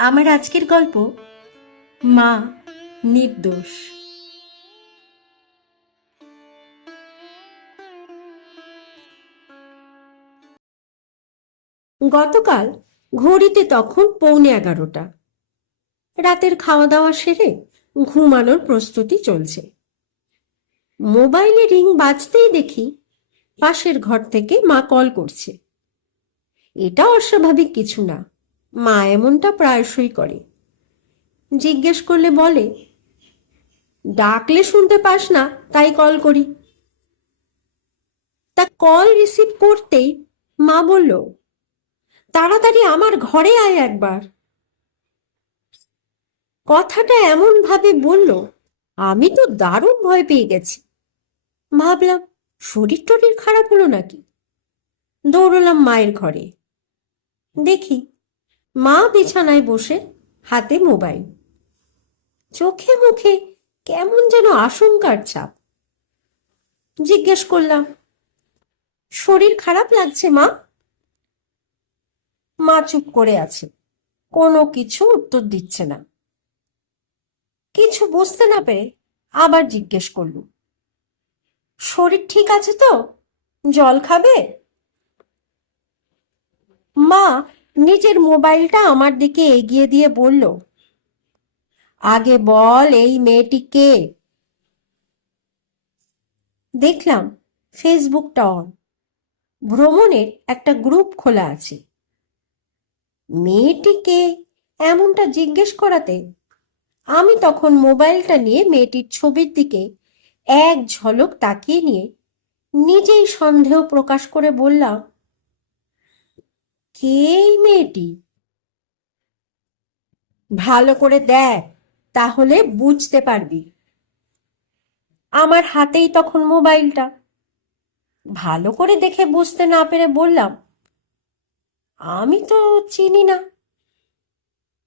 আমার আজকের গল্প মা নির্দোষ। গতকাল ঘড়িতে তখন পৌনে এগারোটা। রাতের খাওয়া দাওয়া সেরে ঘুমানোর প্রস্তুতি চলছে। মোবাইলে রিং বাজতেই দেখি পাশের ঘর থেকে মা কল করছে। এটা অস্বাভাবিক কিছু না। মা এমনটা প্রায়শই করে। জিজ্ঞেস করলে বলে, ডাকলে শুনতে পাস না, তাই কল করি। তা কল রিসিভ করতেই মা বলল, তাড়াতাড়ি আমার ঘরে আয় একবার। কথাটা এমন ভাবে বলল, আমি তো দারুণ ভয় পেয়ে গেছি। ভাবলাম, শরীর টরীর খারাপ হলো নাকি? দৌড়লাম মায়ের ঘরে। দেখি মা বিছানায় বসে হাতে মোবাইল। চোখে মুখে কেমন যেন আশঙ্কার ছাপ। জিজ্ঞেস করলাম, শরীর খারাপ লাগছে মা? মা চুপ করে আছে, কোনো কিছু উত্তর দিচ্ছে না। কিছু বুঝতে না পেরে আবার জিজ্ঞেস করলুম শরীর ঠিক আছে তো? জল খাবে? মা নিজের মোবাইলটা আমার দিকে এগিয়ে দিয়ে বলল, আগে বল এই মেয়েটিকে। দেখলাম ফেসবুকটা অন, ভ্রমণের একটা গ্রুপ খোলা আছে। মেয়েটিকে এমনটা জিজ্ঞেস করাতে? আমি তখন মোবাইলটা নিয়ে মেয়েটির ছবির দিকে এক ঝলক তাকিয়ে নিয়ে নিজেই সন্দেহ প্রকাশ করে বললাম কে এই মেয়েটি? ভালো করে দেখ, তাহলে বুঝতে পারবি। আমার হাতেই তখন মোবাইলটা। ভালো করে দেখে বুঝতে না পেরে বললাম, আমি তো চিনি না।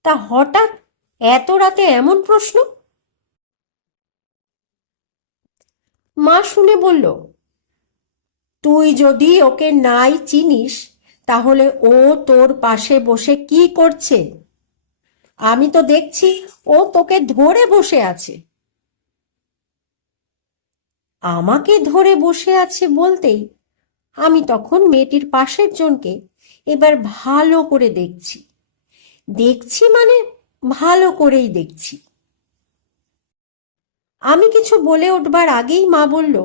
তা হঠাৎ এত রাতে এমন প্রশ্ন? মা শুনে বলল, তুই যদি ওকে নাই চিনিস তাহলে ও তোর পাশে বসে কি করছে? আমি তো দেখছি ও তোকে ধরে বসে আছে। আমাকে ধরে বসে আছে বলতেই আমি তখন মেয়েটির পাশের জনকে এবার ভালো করে দেখছি। দেখছি মানে ভালো করেই দেখছি। আমি কিছু বলে উঠবার আগেই মা বলল,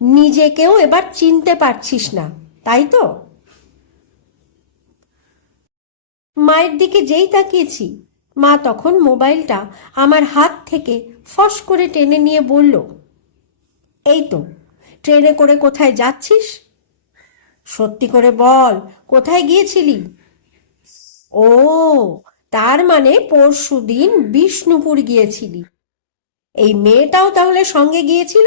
নিজেকেও এবার চিনতে পারছিস না, তাই তো? মায়ের দিকে যেই তাকিয়েছি, মা তখন মোবাইলটা আমার হাত থেকে ফস করে টেনে নিয়ে বলল, এই তো, ট্রেনে করে কোথায় যাচ্ছিস? সত্যি করে বল, কোথায় গিয়েছিলি? ও, তার মানে পরশু দিন বিষ্ণুপুর গিয়েছিলি। এই মেয়েটাও তাহলে সঙ্গে গিয়েছিল?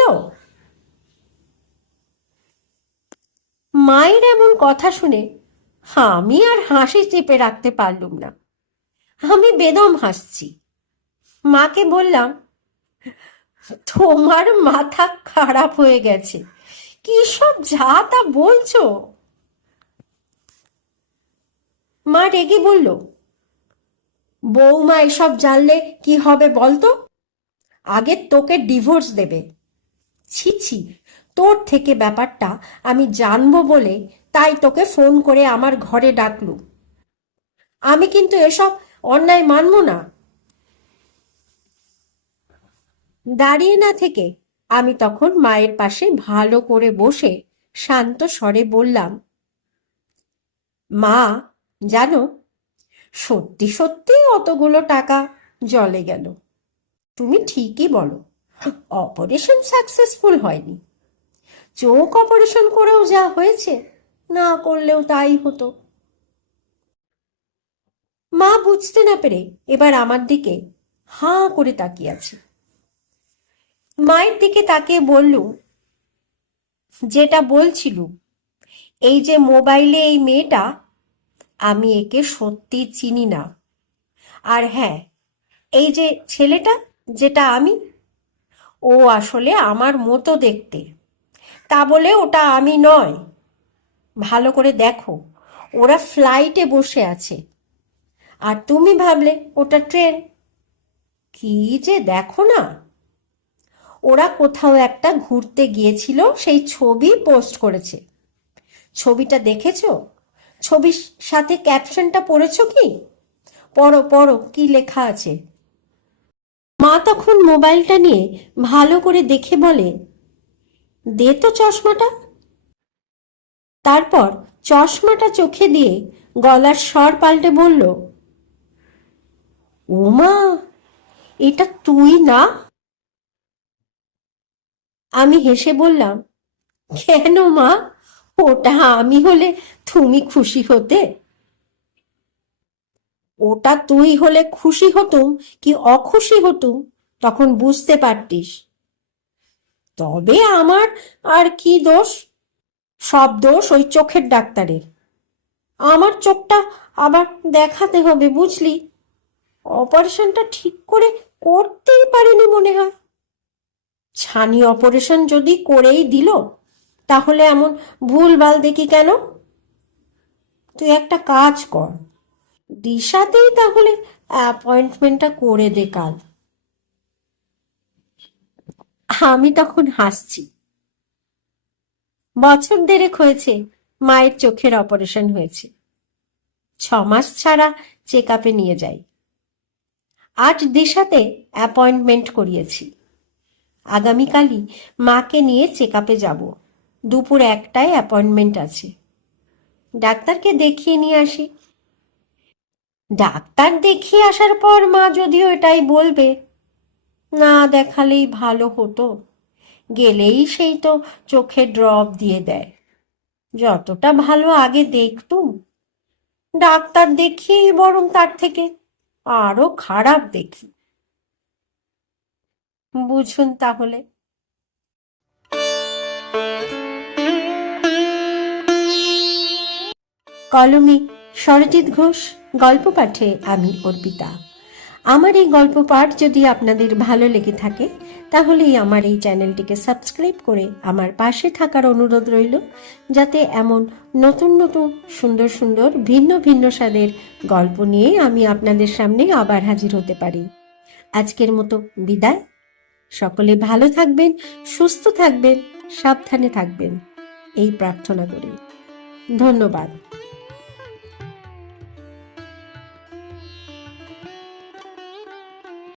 মায়ের এমন কথা শুনে আমি আর হাসি চেপে রাখতে পারলুম না। আমি বেদম হাসছি। মাকে বললাম, তোমার মাথা খারাপ হয়ে গেছে। কি সব যা তা বলছো? মা রেগে বলল, বৌমা, এসব জানলে কি হবে বলতো? আগে তোকে ডিভোর্স দেবে। ছি ছি, তোর থেকে ব্যাপারটা আমি জানব বলে তাই তোকে ফোন করে আমার ঘরে ডাকলু। আমি কিন্তু এসব অন্যায় মানব না। দাঁড়িয়ে না থেকে আমি তখন মায়ের পাশে ভালো করে বসে শান্ত স্বরে বললাম, মা, জানো, সত্যি সত্যি অতগুলো টাকা জলে গেল। তুমি ঠিকই বলো, অপারেশন সাকসেসফুল হয়নি। চোখ অপারেশন করেও যা হয়েছে না করলেও তাই হতো। মা বুঝতে না পেরে এবার আমার দিকে হাঁ করে তাকিয়ে আছে। মায়ের দিকে তাকিয়ে বললুম যেটা বলছিলুম, এই যে মোবাইলে এই মেয়েটা, আমি একে সত্যি চিনি না। আর হ্যাঁ এই যে ছেলেটা, যেটা আমি, ও আসলে আমার মতো দেখতে। তা বলে ওটা আমি নয় ভালো করে দেখো। ওরা ফ্লাইটে বসে আছে। আর তুমি ভাবলে, ওটা ট্রেন কি যে দেখো না। ওরা কোথাও একটা ঘুরতে গিয়েছিল, সেই ছবি পোস্ট করেছে। ছবিটা দেখেছ? ছবির সাথে ক্যাপশনটা পড়েছো কি? পড়ো পড়ো, কি লেখা আছে? মা তখন মোবাইলটা নিয়ে ভালো করে দেখে বলে, দে তো চশমাটা। তারপর চশমাটা চোখে দিয়ে গলার স্বর পাল্টে বলল, ওমা, এটা তুই না? আমি হেসে বললাম, কেন মা? ওটা আমি হলে তুমি খুশি হতে? ওটা তুই হলে খুশি হতুম কি অখুশি হতুম, তখন বুঝতে পারতিস। তবে আমার আর কি দোষ? সব দোষ ওই চোখের ডাক্তারের। আমার চোখটা আবার দেখাতে হবে, বুঝলি? অপারেশনটা ঠিক করে করতেই পারেনি মনে হয়। ছানি অপারেশন যদি করেই দিল, তাহলে এমন ভুলভাল দেখি কেন? তুই একটা কাজ কর। দিশাতেই তাহলে অ্যাপয়েন্টমেন্টটা করে দে কাল। আমি তখন হাসছি। বছর দেড়েক হয়েছে মায়ের চোখের অপারেশন হয়েছে। ছ মাস ছাড়া চেক আপে নিয়ে যাই। আজ দিশাতে অ্যাপয়েন্টমেন্ট করিয়েছি। আগামীকালই মাকে নিয়ে চেক আপে যাব। দুপুর একটায় অ্যাপয়েন্টমেন্ট আছে। ডাক্তারকে দেখিয়ে নিয়ে আসি। ডাক্তার দেখিয়ে আসার পর মা যদিও এটাই বলবে, না দেখালেই ভালো হতো। গেলেই সেই তো চোখে ড্রপ দিয়ে দেয়। যতটা ভালো আগে দেখতুম, ডাক্তার দেখিয়েই বরং তার থেকে আরও খারাপ দেখি। বুঝুন তাহলে। কলমে সরজিৎ ঘোষ, গল্প পাঠে আমি অর্পিতা। আমার এই গল্প পাঠ যদি আপনাদের ভালো লেগে থাকে, তাহলেই আমার এই চ্যানেলটিকে সাবস্ক্রাইব করে আমার পাশে থাকার অনুরোধ রইল, যাতে এমন নতুন নতুন সুন্দর সুন্দর ভিন্ন ভিন্ন স্বাদের গল্প নিয়ে আমি আপনাদের সামনে আবার হাজির হতে পারি। আজকের মতো বিদায়। সকলে ভালো থাকবেন, সুস্থ থাকবেন, সাবধানে থাকবেন। এই প্রার্থনা করি। ধন্যবাদ।